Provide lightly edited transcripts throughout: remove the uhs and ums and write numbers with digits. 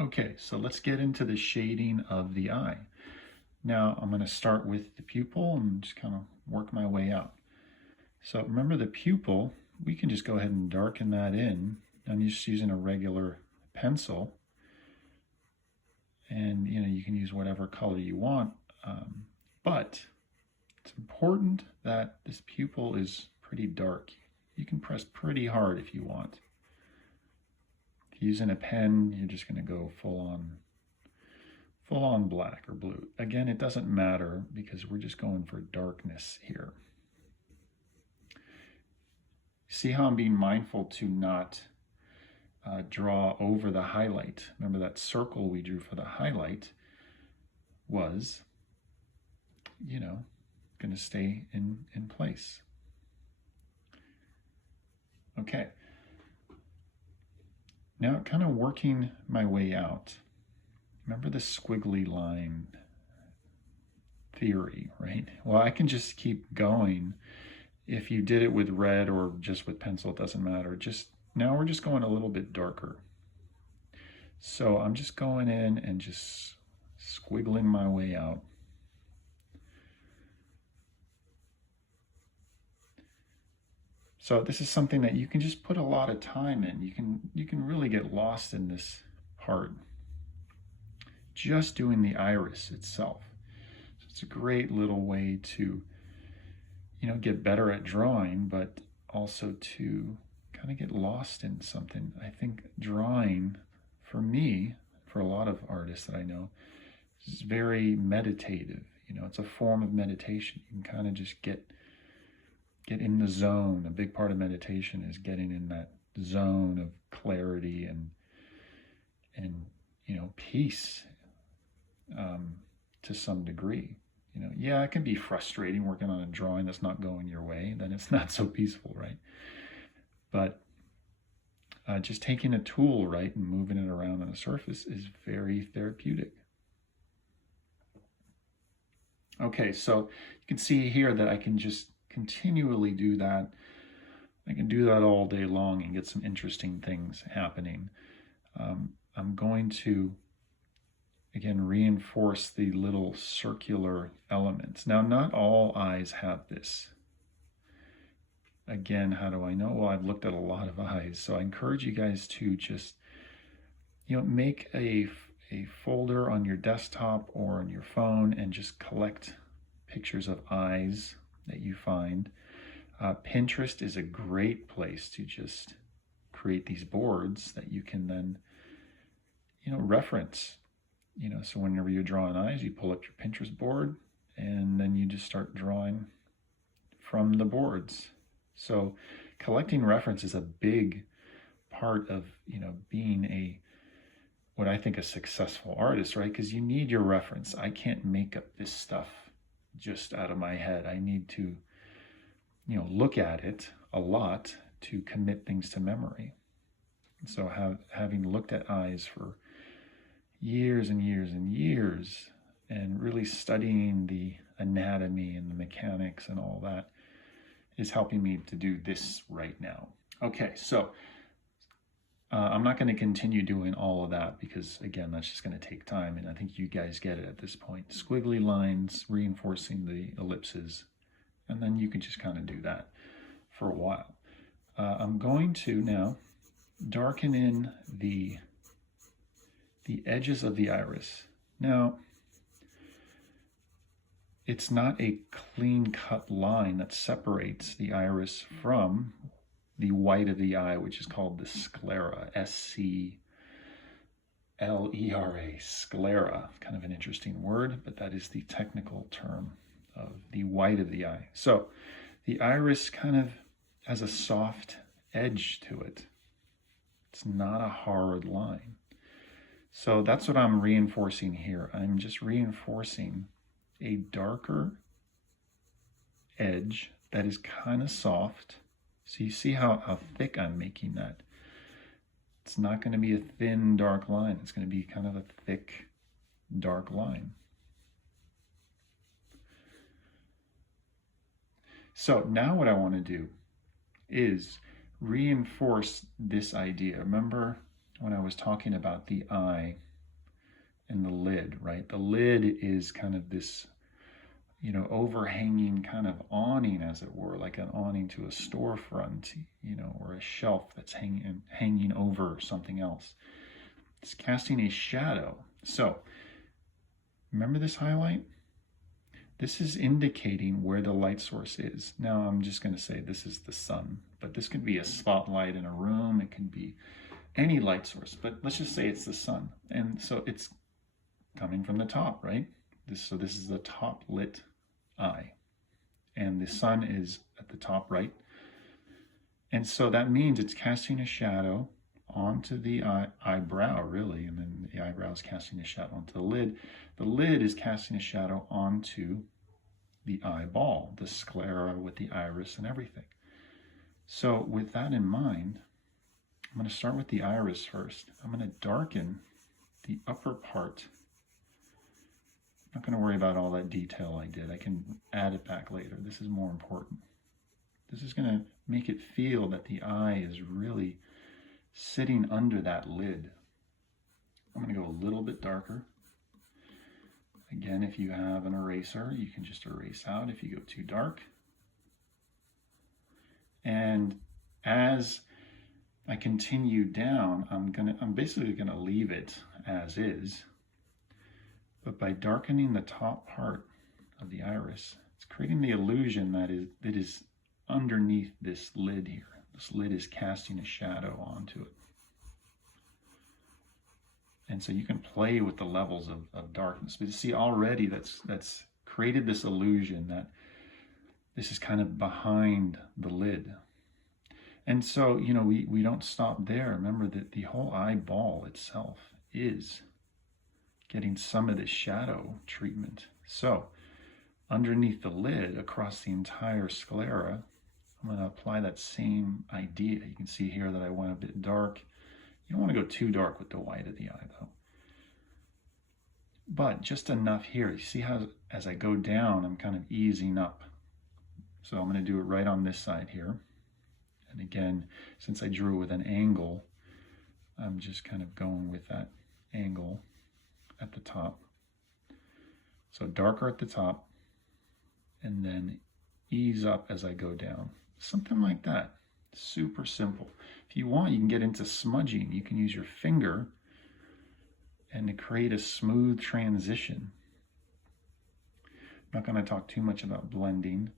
Okay, so let's get into the shading of the eye. Now I'm going to start with the pupil and just kind of work my way out. So remember the pupil, we can just go ahead and darken that in. I'm just using a regular pencil, and you can use whatever color you want, but it's important that this pupil is pretty dark. You can press pretty hard if you want. If you're using a pen, you're just going to go full on black or blue. Again, it doesn't matter because we're just going for darkness here. See how I'm being mindful to not draw over the highlight. Remember that circle we drew for the highlight was, going to stay in place. Okay. Now kind of working my way out. Remember the squiggly line theory, right? Well, I can just keep going. If you did it with red or just with pencil, it doesn't matter. Now we're just going a little bit darker. So I'm just going in and just squiggling my way out. So this is something that you can just put a lot of time in. You can really get lost in this part. Just doing the iris itself. So it's a great little way to, get better at drawing, but also to kind of get lost in something. I think drawing, for me, for a lot of artists that I know, is very meditative. It's a form of meditation. You can kind of just get in the zone. A big part of meditation is getting in that zone of clarity and peace to some degree. Yeah, it can be frustrating working on a drawing that's not going your way. Then it's not so peaceful, right? But just taking a tool, right, and moving it around on a surface is very therapeutic. Okay, so you can see here that I can just continually do that. I can do that all day long and get some interesting things happening. I'm going to, again, reinforce the little circular elements. Now, not all eyes have this. Again, how do I know? Well, I've looked at a lot of eyes, so I encourage you guys to just, make a folder on your desktop or on your phone and just collect pictures of eyes that you find. Pinterest is a great place to just create these boards that you can then, reference. So whenever you're drawing eyes, you pull up your Pinterest board and then you just start drawing from the boards. So collecting reference is a big part of, being what I think a successful artist, right? Because you need your reference. I can't make up this stuff just out of my head. I need to, look at it a lot to commit things to memory. So having looked at eyes for years and years and years and really studying the anatomy and the mechanics and all that is helping me to do this right now. Okay, so I'm not going to continue doing all of that because, again, that's just going to take time, and I think you guys get it at this point. Squiggly lines, reinforcing the ellipses, and then you can just kind of do that for a while. I'm going to now darken in the edges of the iris. Now, it's not a clean-cut line that separates the iris from the white of the eye, which is called the sclera, S-C-L-E-R-A, sclera. Kind of an interesting word, but that is the technical term of the white of the eye. So the iris kind of has a soft edge to it. It's not a hard line. So that's what I'm reinforcing here. I'm just reinforcing a darker edge that is kind of soft. So you see how thick I'm making that. It's not going to be a thin, dark line. It's going to be kind of a thick, dark line. So now what I want to do is reinforce this idea. Remember when I was talking about the eye and the lid, right? The lid is kind of this, you know, overhanging kind of awning, as it were, like an awning to a storefront, you know, or a shelf that's hanging over something else. It's casting a shadow. So remember this highlight? This is indicating where the light source is. Now I'm just going to say this is the sun, but this could be a spotlight in a room. It can be any light source, but let's just say it's the sun. And so it's coming from the top, right? So this is the top lit eye, and the sun is at the top right. And so that means it's casting a shadow onto the eyebrow, really, and then the eyebrow is casting a shadow onto the lid. The lid is casting a shadow onto the eyeball, the sclera with the iris and everything. So with that in mind, I'm going to start with the iris first. I'm going to darken the upper part. I'm not going to worry about all that detail I did. I can add it back later. This is more important. This is going to make it feel that the eye is really sitting under that lid. I'm going to go a little bit darker. Again, if you have an eraser, you can just erase out if you go too dark. And as I continue down, I'm basically gonna leave it as is. But by darkening the top part of the iris, it's creating the illusion that it is underneath this lid here. This lid is casting a shadow onto it. And so you can play with the levels of darkness. But you see already that's created this illusion that this is kind of behind the lid. And so, you know, we don't stop there. Remember that the whole eyeball itself is getting some of this shadow treatment. So underneath the lid, across the entire sclera, I'm going to apply that same idea. You can see here that I went a bit dark. You don't want to go too dark with the white of the eye, though. But just enough here. You see how as I go down, I'm kind of easing up. So I'm going to do it right on this side here. And again, since I drew with an angle, I'm just kind of going with that angle at the top. So darker at the top, and then ease up as I go down. Something like that. Super simple. If you want, you can get into smudging. You can use your finger and to create a smooth transition. I'm not going to talk too much about blending,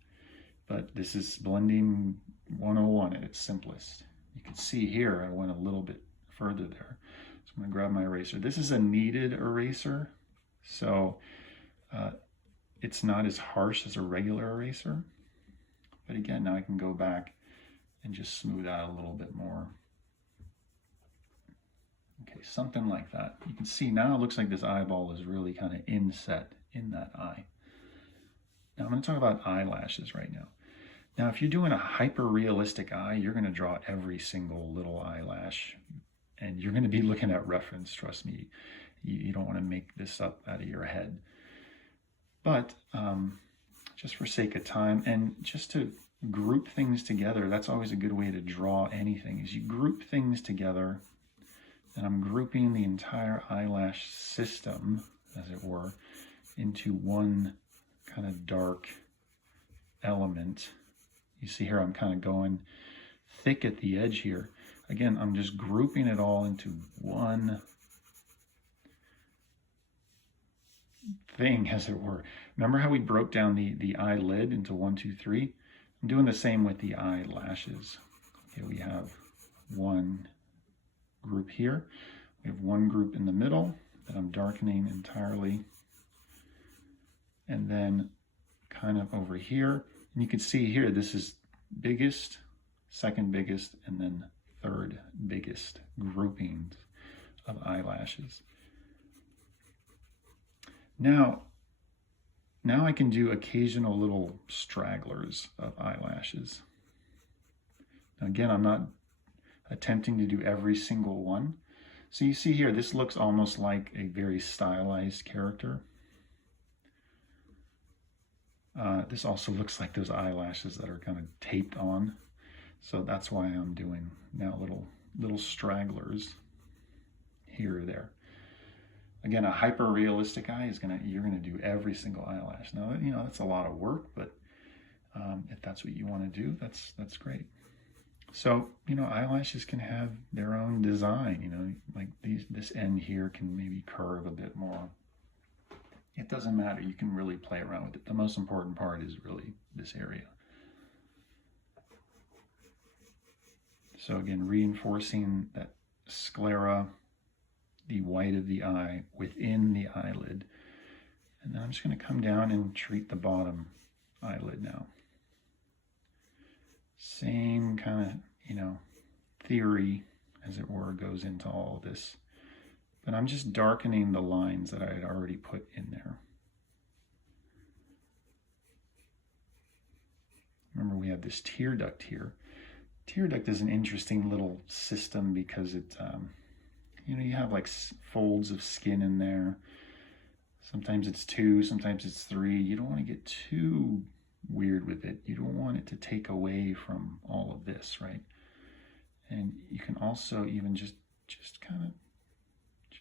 but this is blending 101 at its simplest. You can see here I went a little bit further there. So I'm going to grab my eraser. This is a kneaded eraser, so it's not as harsh as a regular eraser. But again, now I can go back and just smooth out a little bit more. Okay, something like that. You can see now it looks like this eyeball is really kind of inset in that eye. Now I'm going to talk about eyelashes right now. Now, if you're doing a hyper-realistic eye, you're going to draw every single little eyelash, and you're going to be looking at reference, trust me. You don't want to make this up out of your head. But just for sake of time, and just to group things together, that's always a good way to draw anything, is you group things together, and I'm grouping the entire eyelash system, as it were, into one kind of dark element. You see here I'm kind of going thick at the edge here. Again, I'm just grouping it all into one thing, as it were. Remember how we broke down the eyelid into 1, 2, 3? I'm doing the same with the eyelashes. Okay, we have one group here. We have one group in the middle that I'm darkening entirely. And then kind of over here, and you can see here, this is biggest, second biggest, and then third biggest groupings of eyelashes. Now I can do occasional little stragglers of eyelashes. Now again, I'm not attempting to do every single one. So you see here, this looks almost like a very stylized character. This also looks like those eyelashes that are kind of taped on. So that's why I'm doing now little stragglers here or there. Again, a hyper realistic eye is you're gonna do every single eyelash. Now, you know, that's a lot of work, but if that's what you want to do, that's great. So, you know, eyelashes can have their own design, you know, like this end here can maybe curve a bit more. It doesn't matter. You can really play around with it. The most important part is really this area. So again, reinforcing that sclera, the white of the eye within the eyelid. And then I'm just going to come down and treat the bottom eyelid now. Same kind of, you know, theory, as it were, goes into all of this. But I'm just darkening the lines that I had already put in there. Remember, we have this tear duct here. Tear duct is an interesting little system because it, you know, you have like folds of skin in there. Sometimes it's 2, sometimes it's 3. You don't want to get too weird with it. You don't want it to take away from all of this, right? And you can also even just kind of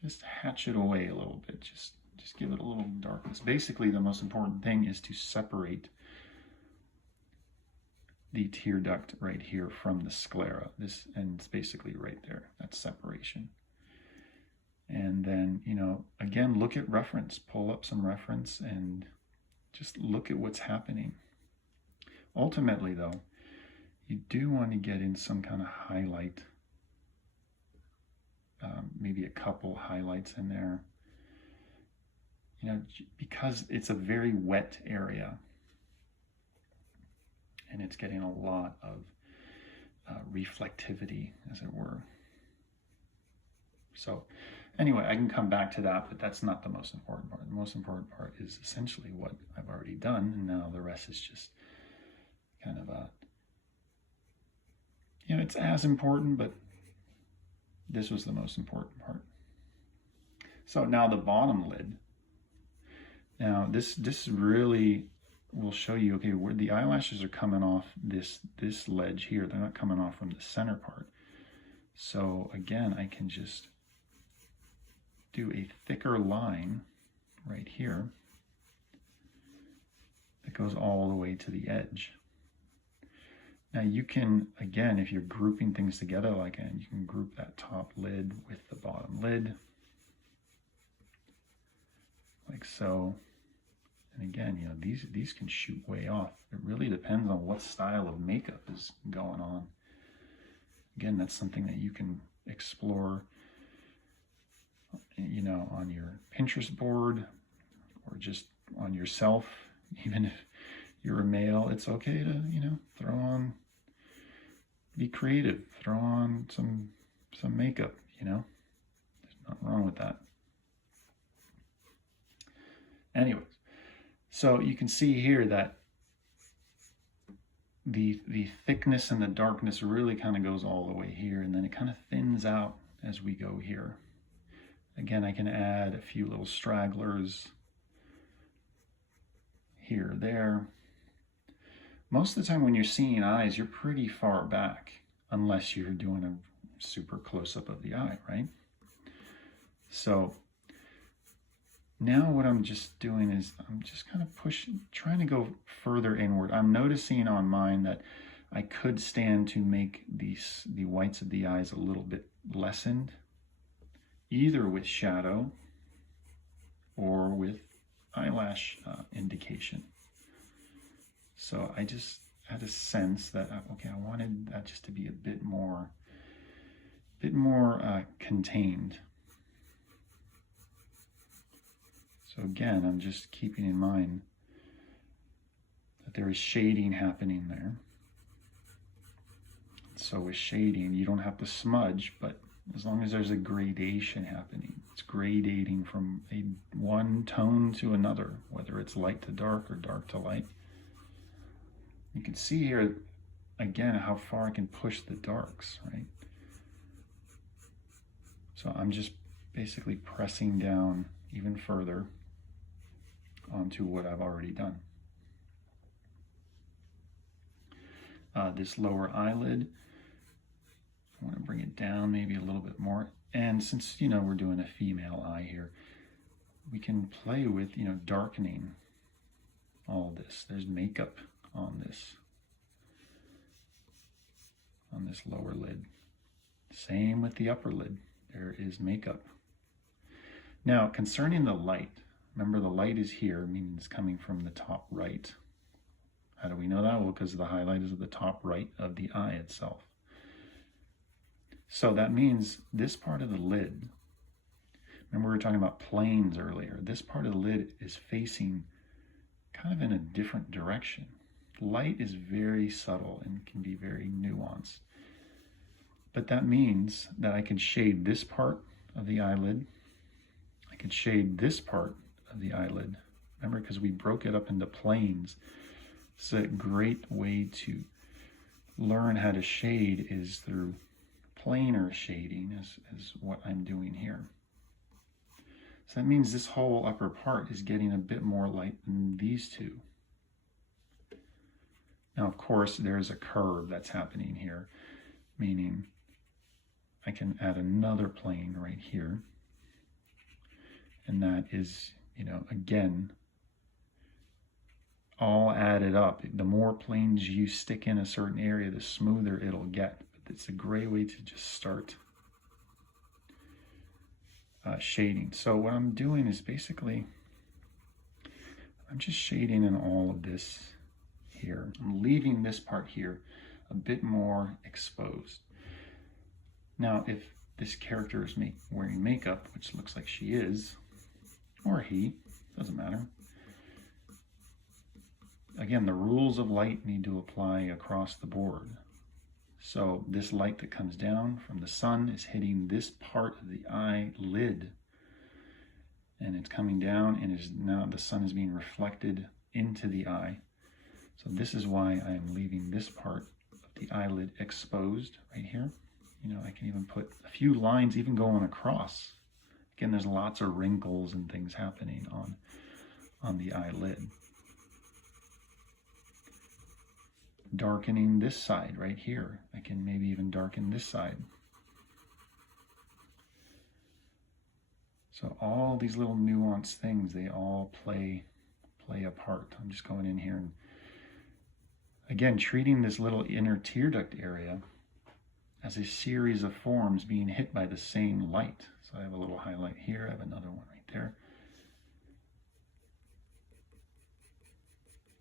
just hatch it away a little bit. Just give it a little darkness. Basically, the most important thing is to separate the tear duct right here from the sclera. This, and it's basically right there. That's separation. And then, you know, again, look at reference. Pull up some reference and just look at what's happening. Ultimately, though, you do want to get in some kind of highlight, maybe a couple highlights in there, you know, because it's a very wet area and it's getting a lot of reflectivity, as it were. So anyway, I can come back to that, but that's not the most important part. The most important part is essentially what I've already done, and now the rest is just kind of you know, it's as important, but this was the most important part. So now the bottom lid. Now this really will show you, okay, where the eyelashes are coming off this ledge here. They're not coming off from the center part. So again, I can just do a thicker line right here that goes all the way to the edge. Now you can, again, if you're grouping things together like that, you can group that top lid with the bottom lid, like so. And again, you know, these can shoot way off. It really depends on what style of makeup is going on. Again, that's something that you can explore, you know, on your Pinterest board or just on yourself. Even if you're a male, it's okay to, you know, throw on, be creative, throw on some makeup, you know. There's nothing wrong with that. Anyways, so you can see here that the thickness and the darkness really kind of goes all the way here, and then it kind of thins out as we go here. Again, I can add a few little stragglers here, there. Most of the time when you're seeing eyes, you're pretty far back, unless you're doing a super close-up of the eye, right? So now what I'm just doing is I'm just kind of trying to go further inward. I'm noticing on mine that I could stand to make the whites of the eyes a little bit lessened, either with shadow or with eyelash indication. So I just had a sense that, okay, I wanted that just to be a bit more contained. So again, I'm just keeping in mind that there is shading happening there. So with shading, you don't have to smudge, but as long as there's a gradation happening, it's gradating from one tone to another, whether it's light to dark or dark to light. You can see here, again, how far I can push the darks, right? So I'm just basically pressing down even further onto what I've already done. This lower eyelid, I want to bring it down maybe a little bit more. And since, you know, we're doing a female eye here, we can play with, darkening all this. There's makeup on this lower lid. Same with the upper lid. There is makeup. Now, concerning the light, remember the light is here, meaning it's coming from the top right. How do we know that? Well, because the highlight is at the top right of the eye itself. So that means this part of the lid, remember we were talking about planes earlier, this part of the lid is facing kind of in a different direction. Light is very subtle and can be very nuanced. But that means that I can shade this part of the eyelid. I can shade this part of the eyelid. Remember, because we broke it up into planes. It's a great way to learn how to shade is through planar shading, is what I'm doing here. So that means this whole upper part is getting a bit more light than these two. Now, of course, there's a curve that's happening here, meaning I can add another plane right here. And that is, again, all added up. The more planes you stick in a certain area, the smoother it'll get. But it's a great way to just start shading. So what I'm doing is basically, I'm just shading in all of this here. I'm leaving this part here a bit more exposed. Now, if this character is wearing makeup, which looks like she is, or he, doesn't matter. Again, the rules of light need to apply across the board. So this light that comes down from the sun is hitting this part of the eyelid, and it's coming down, and now the sun is being reflected into the eye. So this is why I am leaving this part of the eyelid exposed right here. I can even put a few lines even going across. Again, there's lots of wrinkles and things happening on the eyelid. Darkening this side right here. I can maybe even darken this side. So all these little nuanced things, they all play a part. I'm just going in here and, again, treating this little inner tear duct area as a series of forms being hit by the same light. So I have a little highlight here, I have another one right there,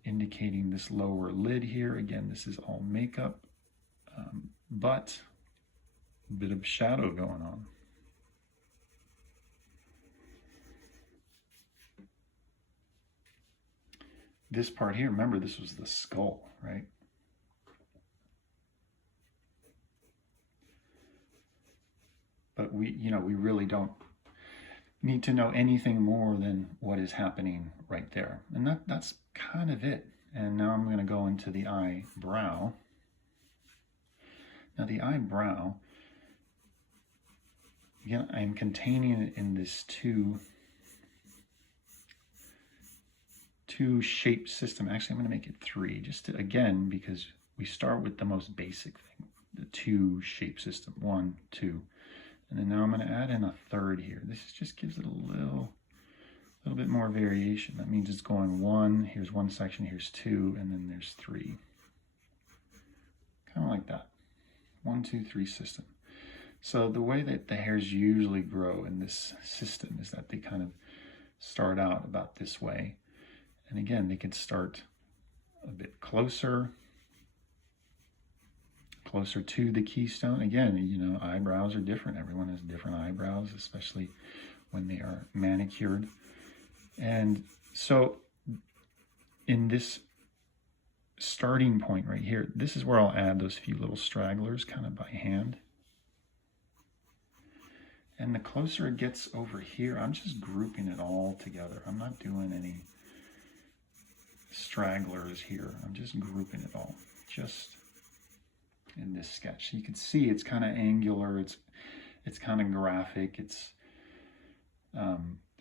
indicating this lower lid here. Again, this is all makeup, but a bit of shadow going on. This part here, remember, this was the skull, right? But we really don't need to know anything more than what is happening right there. And that's kind of it. And now I'm going to go into the eyebrow. Now the eyebrow, again, I'm containing it in this two shape system. Actually, I'm going to make it three, just to, again, because we start with the most basic thing, the two shape system, 1, 2. And then now I'm going to add in a third here. This just gives it a little bit more variation. That means it's going 1, here's one section, here's 2, and then there's 3. Kind of like that. 1, 2, 3 system. So the way that the hairs usually grow in this system is that they kind of start out about this way. And again, they could start a bit closer to the keystone. Again, eyebrows are different. Everyone has different eyebrows, especially when they are manicured. And so in this starting point right here, this is where I'll add those few little stragglers kind of by hand. And the closer it gets over here, I'm just grouping it all together. I'm not doing any stragglers here. I'm just grouping it all just in this sketch. You can see it's kind of angular, it's kind of graphic, it's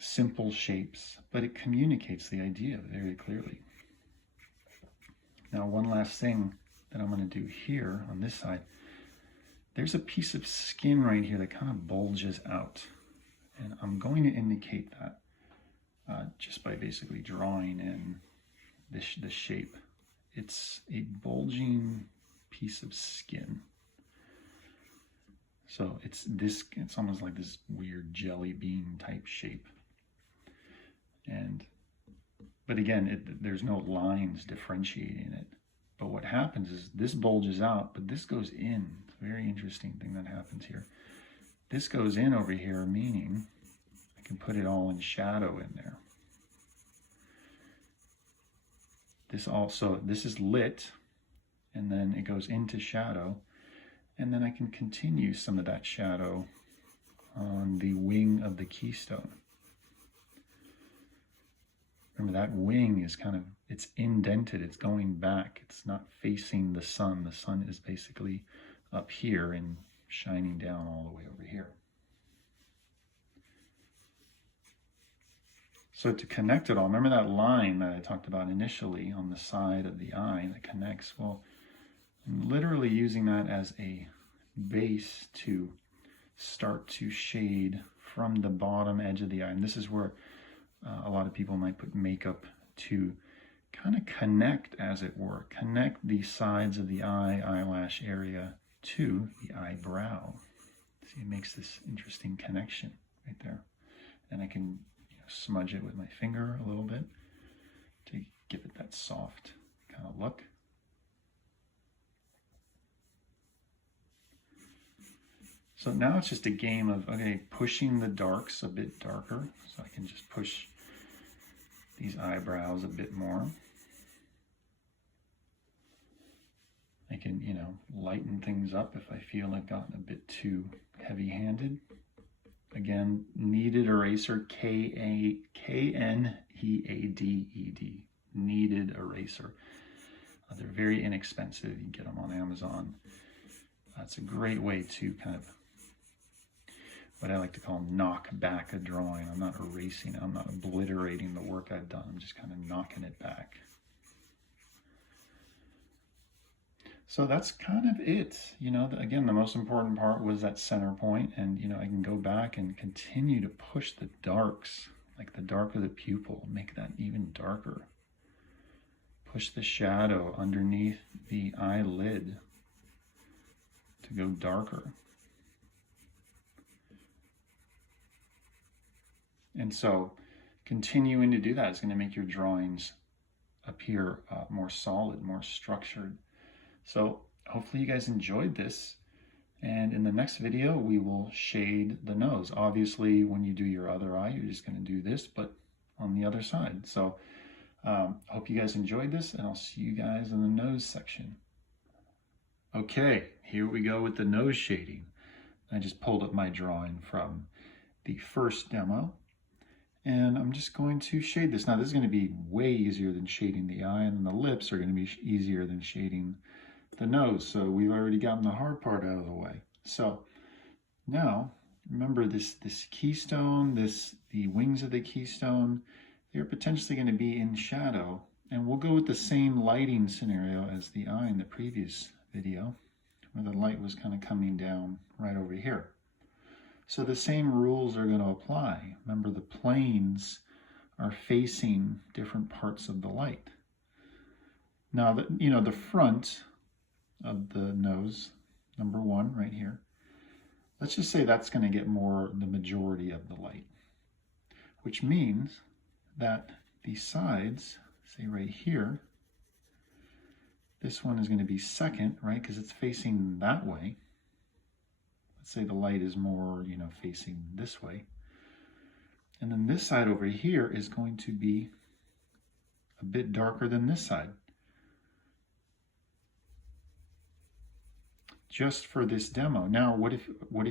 simple shapes, but it communicates the idea very clearly. Now, one last thing that I'm going to do here on this side, there's a piece of skin right here that kind of bulges out, and I'm going to indicate that just by basically drawing in this shape. It's a bulging piece of skin. So it's almost like this weird jelly bean type shape. But again, there's no lines differentiating it. But what happens is this bulges out, but this goes in. It's a very interesting thing that happens here. This goes in over here, meaning I can put it all in shadow in there. This is lit, and then it goes into shadow, and then I can continue some of that shadow on the wing of the keystone. Remember, that wing is it's indented, it's going back, it's not facing the sun. The sun is basically up here and shining down all the way over here. So to connect it all, remember that line that I talked about initially on the side of the eye that connects? Well, I'm literally using that as a base to start to shade from the bottom edge of the eye. And this is where a lot of people might put makeup to kind of connect, as it were, connect the sides of the eyelash area to the eyebrow. See, it makes this interesting connection right there. And I can smudge it with my finger a little bit to give it that soft kind of look. So now it's just a game of, okay, pushing the darks a bit darker. So I can just push these eyebrows a bit more. I can, lighten things up if I feel I've gotten a bit too heavy-handed. Again, kneaded eraser, K-N-E-A-D-E-D, kneaded eraser. They're very inexpensive. You can get them on Amazon. That's a great way to kind of, what I like to call, knock back a drawing. I'm not erasing it. I'm not obliterating the work I've done. I'm just kind of knocking it back. So that's kind of it. Again, the most important part was that center point, and I can go back and continue to push the darks, like the dark of the pupil, make that even darker. Push the shadow underneath the eyelid to go darker. And so continuing to do that is going to make your drawings appear more solid, more structured. So hopefully you guys enjoyed this. And in the next video, we will shade the nose. Obviously, when you do your other eye, you're just going to do this, but on the other side. So hope you guys enjoyed this, and I'll see you guys in the nose section. Okay, here we go with the nose shading. I just pulled up my drawing from the first demo, and I'm just going to shade this. Now, this is going to be way easier than shading the eye, and then the lips are going to be easier than shading the nose. So we've already gotten the hard part out of the way. So now, remember this keystone, the wings of the keystone, they're potentially going to be in shadow, and we'll go with the same lighting scenario as the eye in the previous video, where the light was kind of coming down right over here. So the same rules are going to apply. Remember, the planes are facing different parts of the light. Now, the front of the nose, number one right here, let's just say that's going to get the majority of the light, which means that the sides, say right here, this one is going to be second, right, because it's facing that way. Let's say the light is more, facing this way. And then this side over here is going to be a bit darker than this side. Just for this demo. Now, what if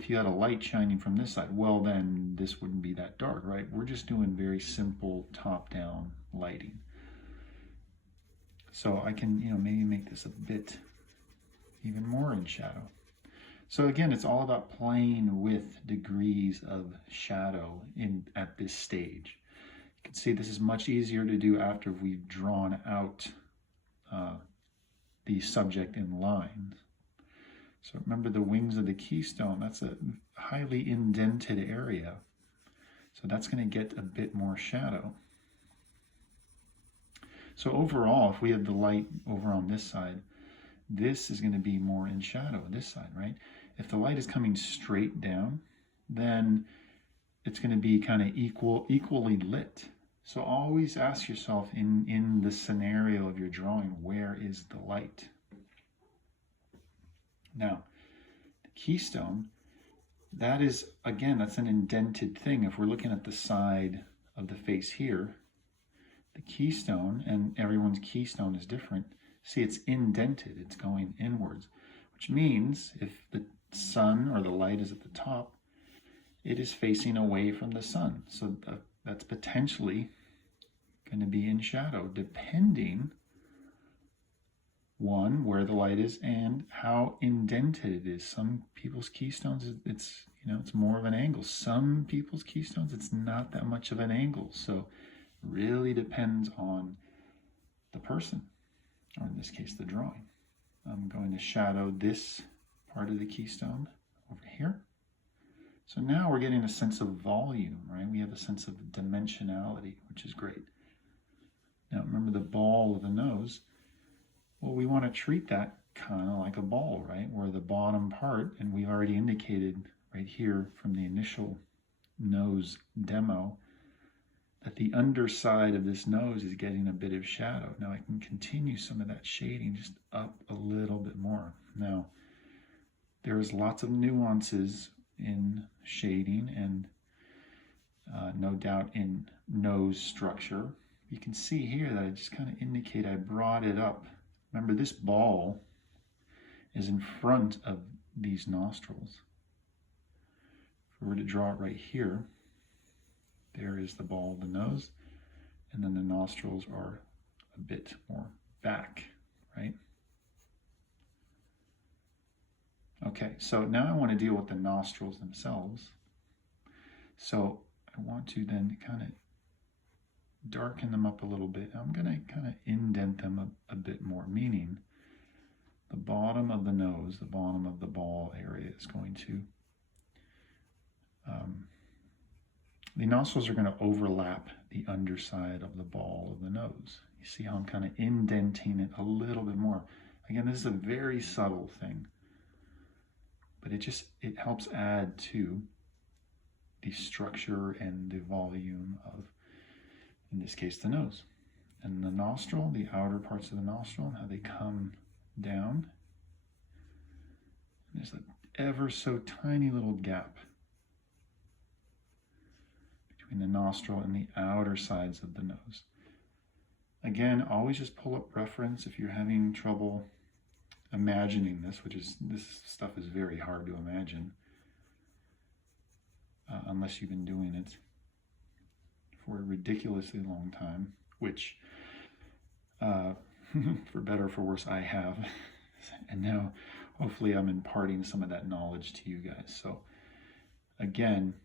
you had a light shining from this side? Well, then this wouldn't be that dark, right? We're just doing very simple top-down lighting. So I can, maybe make this a bit even more in shadow. So again, it's all about playing with degrees of shadow at this stage. You can see this is much easier to do after we've drawn out the subject in lines. So remember, the wings of the keystone, that's a highly indented area. So that's going to get a bit more shadow. So overall, if we have the light over on this side, this is going to be more in shadow, this side, right? If the light is coming straight down, then it's going to be kind of equally lit. So always ask yourself in the scenario of your drawing, where is the light? Now, the keystone, that is, again, that's an indented thing. If we're looking at the side of the face here, the keystone, and everyone's keystone is different. See, it's indented, it's going inwards, which means if the sun or the light is at the top, it is facing away from the sun. So that's potentially going to be in shadow, depending, one, where the light is and how indented it is. Some people's keystones, it's more of an angle. Some people's keystones, it's not that much of an angle. So really depends on the person, or in this case, the drawing. I'm going to shadow this part of the keystone over here. So now we're getting a sense of volume, right? We have a sense of dimensionality, which is great. Now remember the ball of the nose. Well, we want to treat that kind of like a ball, right? Where the bottom part, and we already indicated right here from the initial nose demo, that the underside of this nose is getting a bit of shadow. Now I can continue some of that shading just up a little bit more. Now, there's lots of nuances in shading and no doubt in nose structure. You can see here that I just kind of indicate I brought it up. Remember, this ball is in front of these nostrils. If we were to draw it right here, there is the ball of the nose, and then the nostrils are a bit more back, right? Okay, so now I want to deal with the nostrils themselves. So I want to then kind of darken them up a little bit. I'm going to kind of indent them a bit more, meaning the bottom of the nose, the bottom of the ball area is going to, the nostrils are going to overlap the underside of the ball of the nose. You see how I'm kind of indenting it a little bit more. Again, this is a very subtle thing, but it helps add to the structure and the volume of, in this case, the nose. And the nostril, the outer parts of the nostril, how they come down. And there's an ever so tiny little gap between the nostril and the outer sides of the nose. Again, always just pull up reference if you're having trouble imagining this, this stuff is very hard to imagine unless you've been doing it for a ridiculously long time, which for better or for worse I have. And now hopefully I'm imparting some of that knowledge to you guys. So again,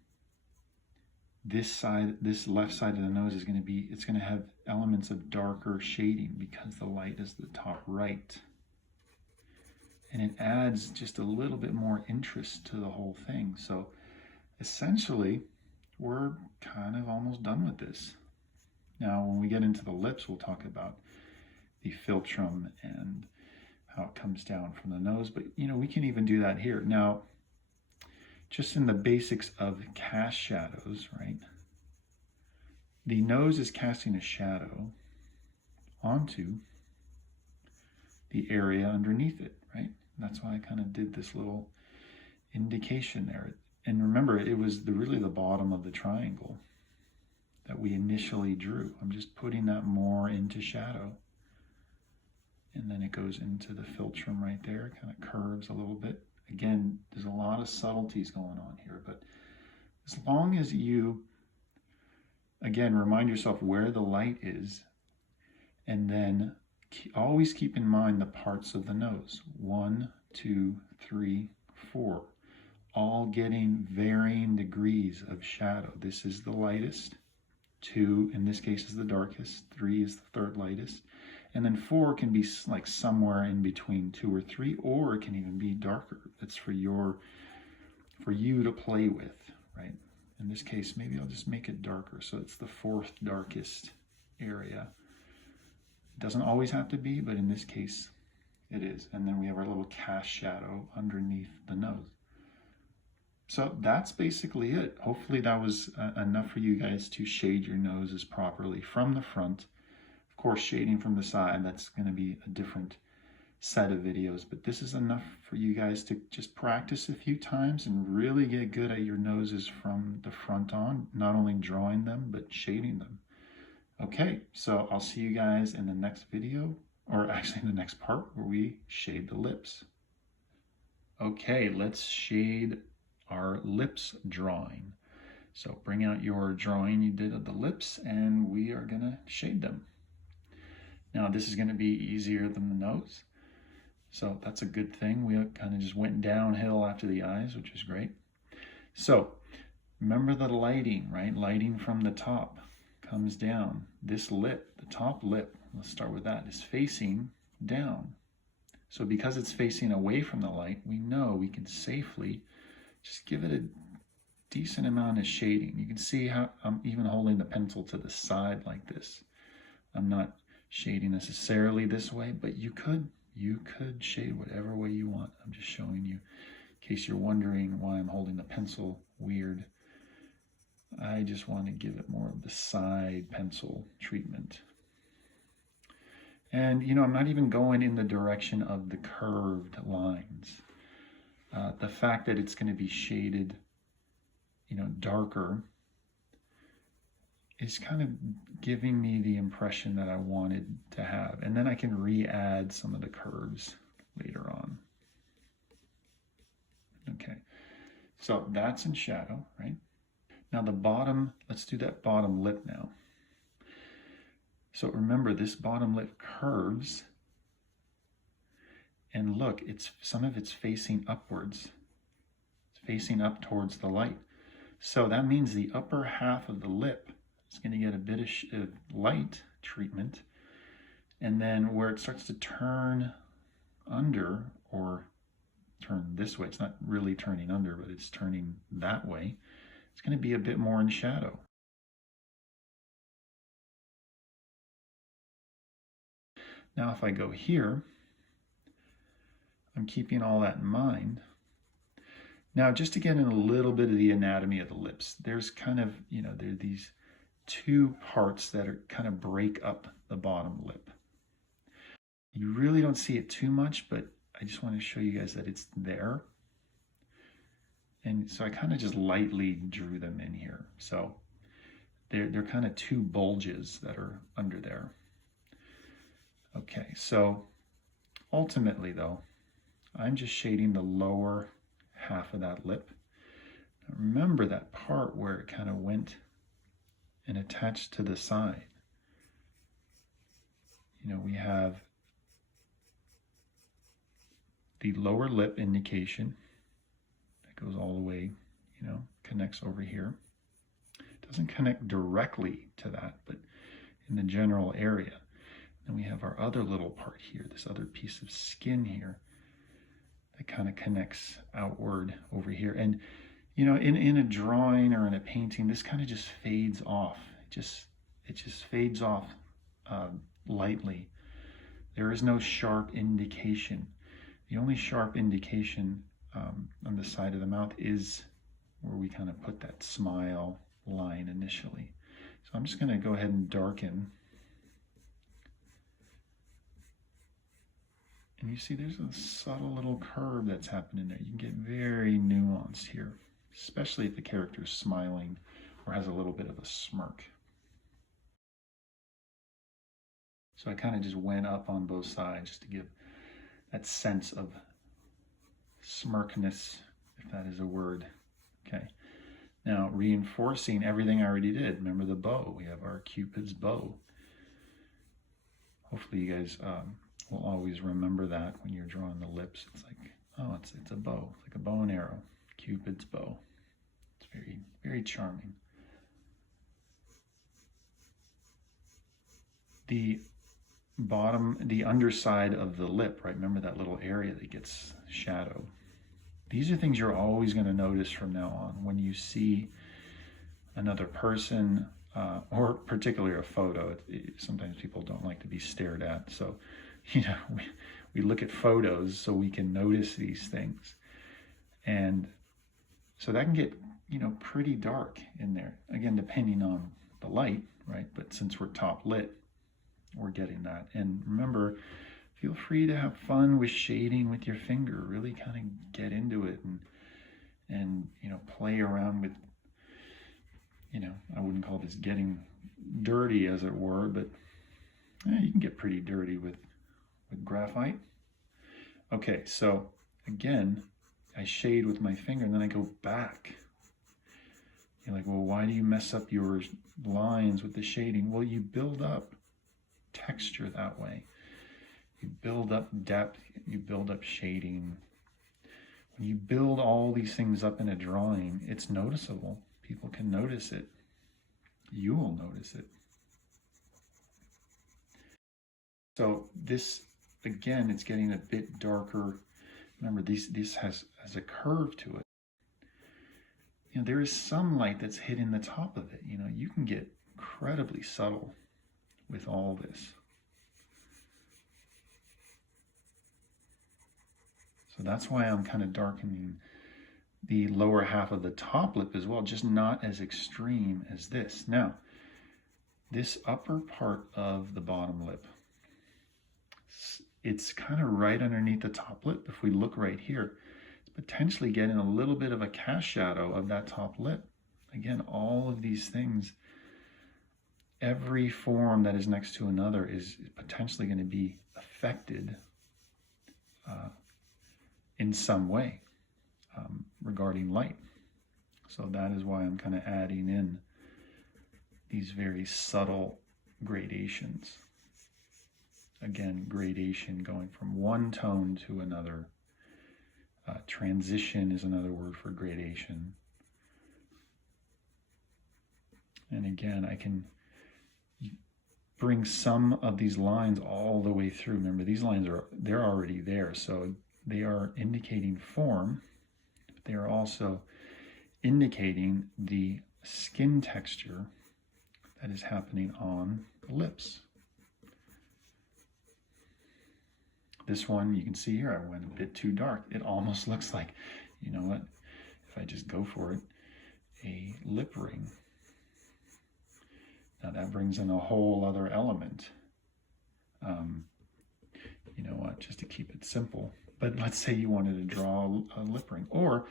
this left side of the nose is going to have elements of darker shading because the light is the top right. And it adds just a little bit more interest to the whole thing. So essentially, we're kind of almost done with this. Now, when we get into the lips, we'll talk about the philtrum and how it comes down from the nose. But, we can even do that here. Now, just in the basics of cast shadows, right? The nose is casting a shadow onto the area underneath it, right? That's why I kind of did this little indication there. And remember, it was really the bottom of the triangle that we initially drew. I'm just putting that more into shadow. And then it goes into the philtrum right there, kind of curves a little bit. Again, there's a lot of subtleties going on here, but as long as you, again, remind yourself where the light is, and then always keep in mind the parts of the nose. 1, 2, 3, 4. All getting varying degrees of shadow. This is the lightest. 2, in this case, is the darkest. 3 is the third lightest. And then 4 can be like somewhere in between 2 or 3, or it can even be darker. That's for you to play with, right? In this case, maybe I'll just make it darker. So it's the 4th darkest area It doesn't always have to be, but in this case, it is. And then we have our little cast shadow underneath the nose. So that's basically it. Hopefully that was enough for you guys to shade your noses properly from the front. Of course, shading from the side, that's going to be a different set of videos, but this is enough for you guys to just practice a few times and really get good at your noses from the front on, not only drawing them, but shading them. Okay, so I'll see you guys in the next video, or actually in the next part where we shade the lips. Okay, let's shade our lips drawing. So bring out your drawing you did of the lips and we are gonna shade them. Now this is gonna be easier than the nose. So that's a good thing. We kind of just went downhill after the eyes, which is great. So remember the lighting, right? Lighting from the top comes down. This lip, the top lip, let's start with that, is facing down. So because it's facing away from the light, we know we can safely just give it a decent amount of shading. You can see how I'm even holding the pencil to the side like this. I'm not shading necessarily this way, but you could shade whatever way you want. I'm just showing you in case you're wondering why I'm holding the pencil weird. I just want to give it more of the side pencil treatment. And you know, I'm not even going in the direction of the curved lines. The fact that it's going to be shaded, you know, darker is kind of giving me the impression that I wanted to have. And then I can re-add some of the curves later on. Okay, so that's in shadow, right? Now the bottom, let's do that bottom lip now. So remember, this bottom lip curves. And look, some of it's facing upwards. It's facing up towards the light. So that means the upper half of the lip is going to get a bit of light treatment. And then where it starts to turn under or turn this way, it's not really turning under, but it's turning that way, it's going to be a bit more in shadow. Now if I go here, I'm keeping all that in mind. Now, just to get in a little bit of the anatomy of the lips, there's kind of, you know, there are these two parts that are kind of break up the bottom lip. You really don't see it too much, but I just want to show you guys that it's there. And so I kind of just lightly drew them in here. So they're kind of two bulges that are under there. Okay, so ultimately though, I'm just shading the lower half of that lip. Now remember that part where it kind of went and attached to the side. You know, we have the lower lip indication that goes all the way, you know, connects over here. It doesn't connect directly to that, but in the general area. Then we have our other little part here, this other piece of skin here that kind of connects outward over here. And you know, in a drawing or in a painting, this kind of just fades off. It just fades off lightly. There is no sharp indication. The only sharp indication on the side of the mouth is where we kind of put that smile line initially. So I'm just going to go ahead and darken. And you see there's a subtle little curve that's happening there. You can get very nuanced here, especially if the character is smiling or has a little bit of a smirk. So I kind of just went up on both sides just to give that sense of smirkness, if that is a word. Okay. Now reinforcing everything I already did. Remember the bow. We have our Cupid's bow. Hopefully you guys will always remember that when you're drawing the lips. It's like, oh, it's a bow. It's like a bow and arrow. Cupid's bow. It's very, very charming. The bottom, the underside of the lip, right? Remember that little area that gets shadow. These are things you're always going to notice from now on when you see another person or particularly a photo. Sometimes people don't like to be stared at. So, we look at photos so we can notice these things. And so that can get, pretty dark in there. Again, depending on the light, right? But since we're top lit, we're getting that. And remember, feel free to have fun with shading with your finger. Really kind of get into it and play around with, I wouldn't call this getting dirty, as it were, but you can get pretty dirty with graphite. Okay, so again, I shade with my finger and then I go back. You're like, well, why do you mess up your lines with the shading? Well, you build up texture that way. You build up depth, you build up shading. When you build all these things up in a drawing, it's noticeable. People can notice it. You will notice it. So this, again, it's getting a bit darker. Remember, this has a curve to it. There is some light that's hitting the top of it. You can get incredibly subtle with all this. So that's why I'm kind of darkening the lower half of the top lip as well, just not as extreme as this. Now, this upper part of the bottom lip, it's kind of right underneath the top lip. If we look right here, it's potentially getting a little bit of a cast shadow of that top lip. Again, all of these things, every form that is next to another is potentially going to be affected in some way regarding light. So that is why I'm kind of adding in these very subtle gradations. Again, gradation going from one tone to another. Transition is another word for gradation. And again, I can bring some of these lines all the way through. Remember, these lines they're already there, so they are indicating form. But they are also indicating the skin texture that is happening on the lips. This one, you can see here, I went a bit too dark. It almost looks like, you know what, if I just go for it, a lip ring. Now that brings in a whole other element. You know what, just to keep it simple. But let's say you wanted to draw a lip ring. Or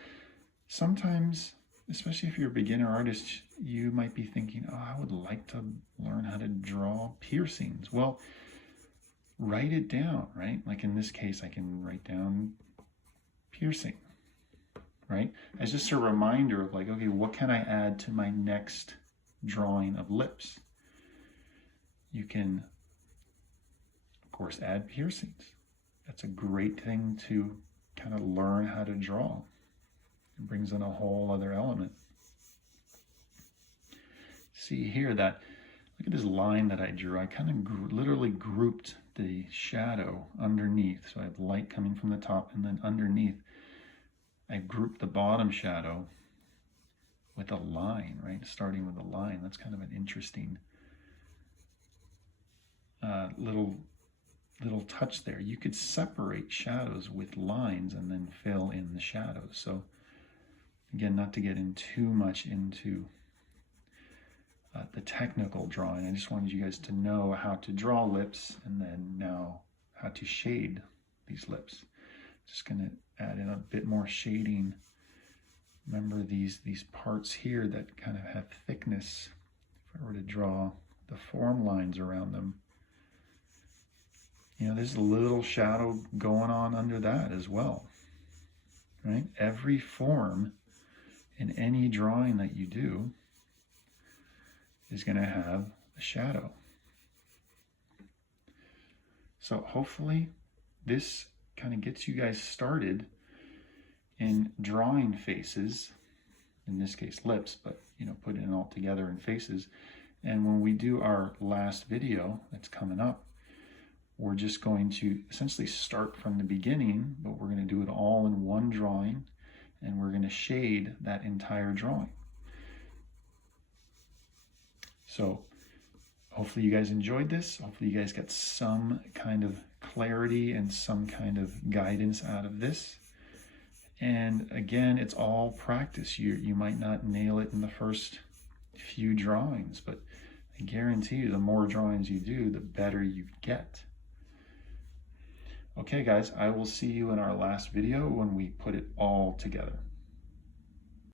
sometimes, especially if you're a beginner artist, you might be thinking, oh, I would like to learn how to draw piercings. Well, write it down, right? Like in this case, I can write down piercing, right? As just a reminder of like, okay, what can I add to my next drawing of lips? You can, of course, add piercings. That's a great thing to kind of learn how to draw. It brings in a whole other element. See here that, look at this line that I drew. I kind of literally grouped the shadow underneath. So I have light coming from the top, and then underneath, I grouped the bottom shadow with a line, right? Starting with a line. That's kind of an interesting little touch there. You could separate shadows with lines and then fill in the shadows. So again, not to get in too much into the technical drawing. I just wanted you guys to know how to draw lips and then now how to shade these lips. Just going to add in a bit more shading. Remember these parts here that kind of have thickness. If I were to draw the form lines around them, you know, there's a little shadow going on under that as well, right? Every form in any drawing that you do is going to have a shadow. So hopefully this kind of gets you guys started in drawing faces, in this case lips, but you know, putting it all together in faces. And when we do our last video that's coming up, we're just going to essentially start from the beginning, but we're going to do it all in one drawing, and we're going to shade that entire drawing. So hopefully you guys enjoyed this. Hopefully you guys got some kind of clarity and some kind of guidance out of this. And again, it's all practice. You might not nail it in the first few drawings, but I guarantee you the more drawings you do, the better you get. Okay guys, I will see you in our last video when we put it all together.